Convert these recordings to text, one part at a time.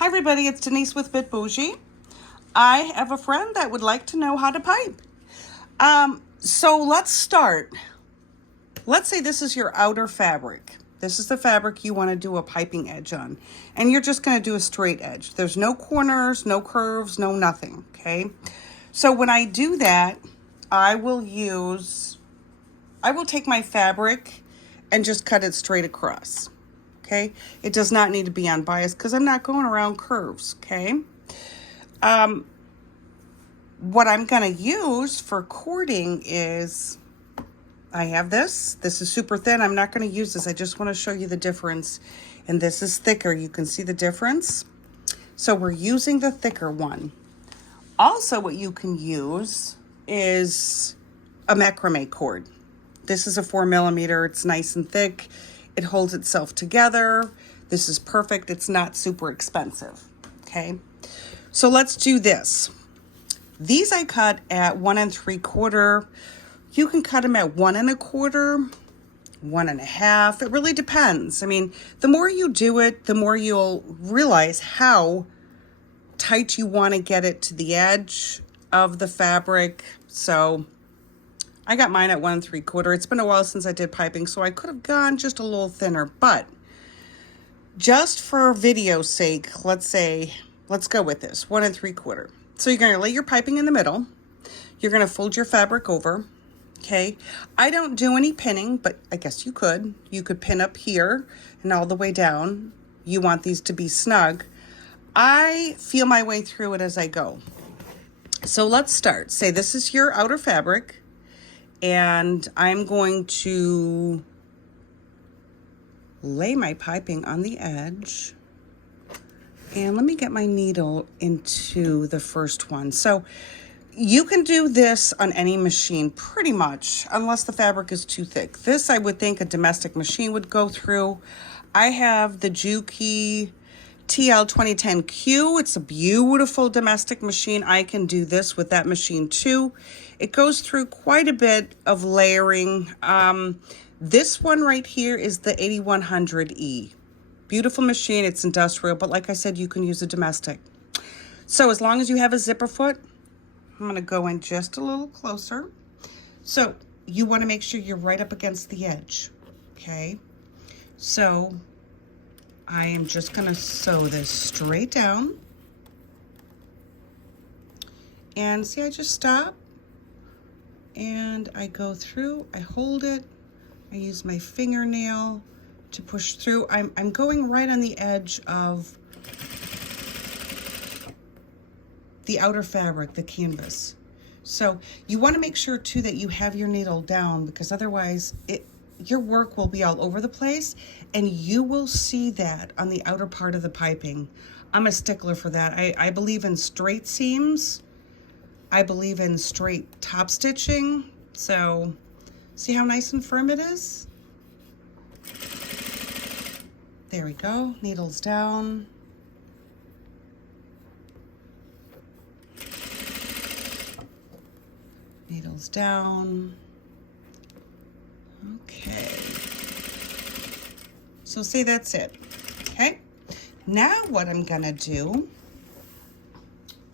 Hi everybody, it's Denise with Bit Bougie. I have a friend that would like to know how to pipe. So let's start. Let's say this is your outer fabric. This is the fabric you want to do a piping edge on. And you're just going to do a straight edge. There's no corners, no curves, no nothing, okay? So when I do that, I will take my fabric and just cut it straight across. Okay, it does not need to be on bias because I'm not going around curves, okay? What I'm going to use for cording is, I have this. This is super thin. I'm not going to use this. I just want to show you the difference. And this is thicker. You can see the difference. So we're using the thicker one. Also, what you can use is a macrame cord. This is a 4mm. It's nice and thick. It holds itself together. This is perfect. It's not super expensive. Okay. So let's do this. These I cut at 1 3/4. You can cut them at 1 1/4, 1 1/2. It really depends. I mean, the more you do it, the more you'll realize how tight you want to get it to the edge of the fabric. So I got mine at 1 3/4. It's been a while since I did piping, so I could have gone just a little thinner, but just for video's sake, let's go with this, 1 3/4. So you're going to lay your piping in the middle. You're going to fold your fabric over, okay? I don't do any pinning, but I guess you could. You could pin up here and all the way down. You want these to be snug. I feel my way through it as I go. So let's start. Say this is your outer fabric. And I'm going to lay my piping on the edge. And let me get my needle into the first one. So you can do this on any machine pretty much, unless the fabric is too thick. This I would think a domestic machine would go through. I have the Juki TL2010Q. It's a beautiful domestic machine. I can do this with that machine too. It goes through quite a bit of layering. This one right here is the 8100E. Beautiful machine. It's industrial, but like I said, you can use a domestic. So as long as you have a zipper foot, I'm going to go in just a little closer. So you want to make sure you're right up against the edge. Okay. So I am just going to sew this straight down. And see, I just stop. And I go through, I hold it. I use my fingernail to push through. I'm going right on the edge of the outer fabric, the canvas. So you want to make sure too that you have your needle down, because otherwise your work will be all over the place, and you will see that on the outer part of the piping. I'm a stickler for that. I believe in straight seams. I believe in straight top stitching. So see how nice and firm it is? There we go. Needles down. Needles down. Okay. So see, that's it. Okay. Now what I'm gonna do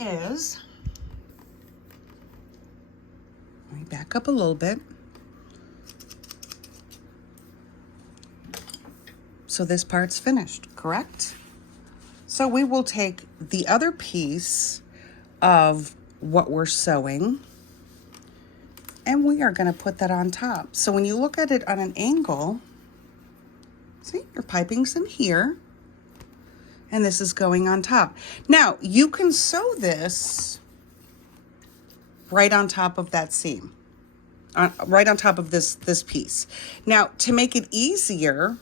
is, let me back up a little bit. So this part's finished, correct? So we will take the other piece of what we're sewing, and we are going to put that on top. So when you look at it on an angle, see, your piping's in here, and this is going on top. Now, you can sew this right on top of that seam, right on top of this piece. Now, to make it easier,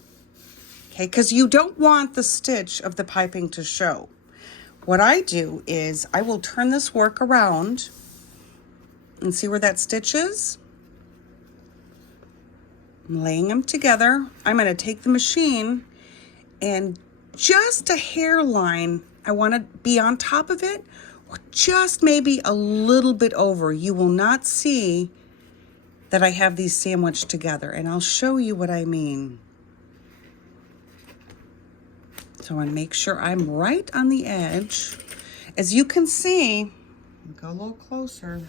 okay, because you don't want the stitch of the piping to show, what I do is I will turn this work around and see where that stitch is. I'm laying them together. I'm going to take the machine and just a hairline, I want to be on top of it, or just maybe a little bit over. You will not see that I have these sandwiched together, and I'll show you what I mean. So I want to make sure I'm right on the edge. As you can see, go a little closer.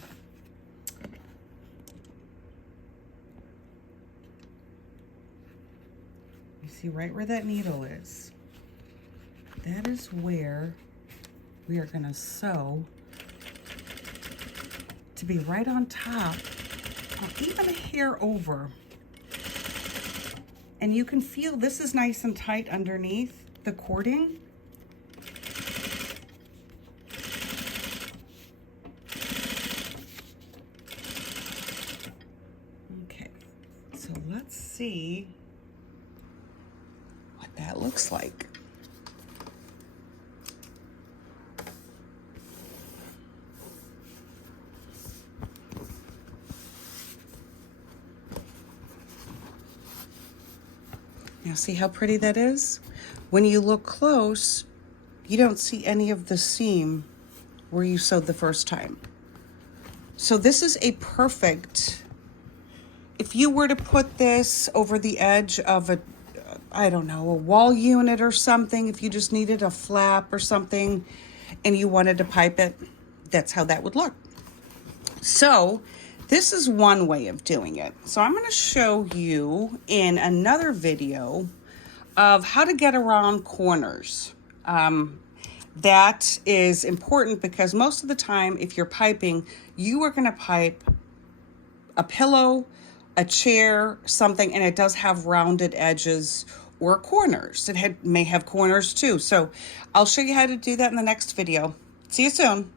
You see right where that needle is. That is where we are going to sew to be right on top, or even a hair over. And you can feel this is nice and tight underneath the cording. Okay, so let's see what that looks like. Now see how pretty that is? When you look close, you don't see any of the seam where you sewed the first time. So this is a perfect, if you were to put this over the edge of a, I don't know, a wall unit or something, if you just needed a flap or something and you wanted to pipe it, that's how that would look. So this is one way of doing it. So I'm going to show you in another video of how to get around corners. That is important because most of the time, if you're piping, you are going to pipe a pillow, a chair, something, and it does have rounded edges or corners. It may have corners too. So I'll show you how to do that in the next video. See you soon.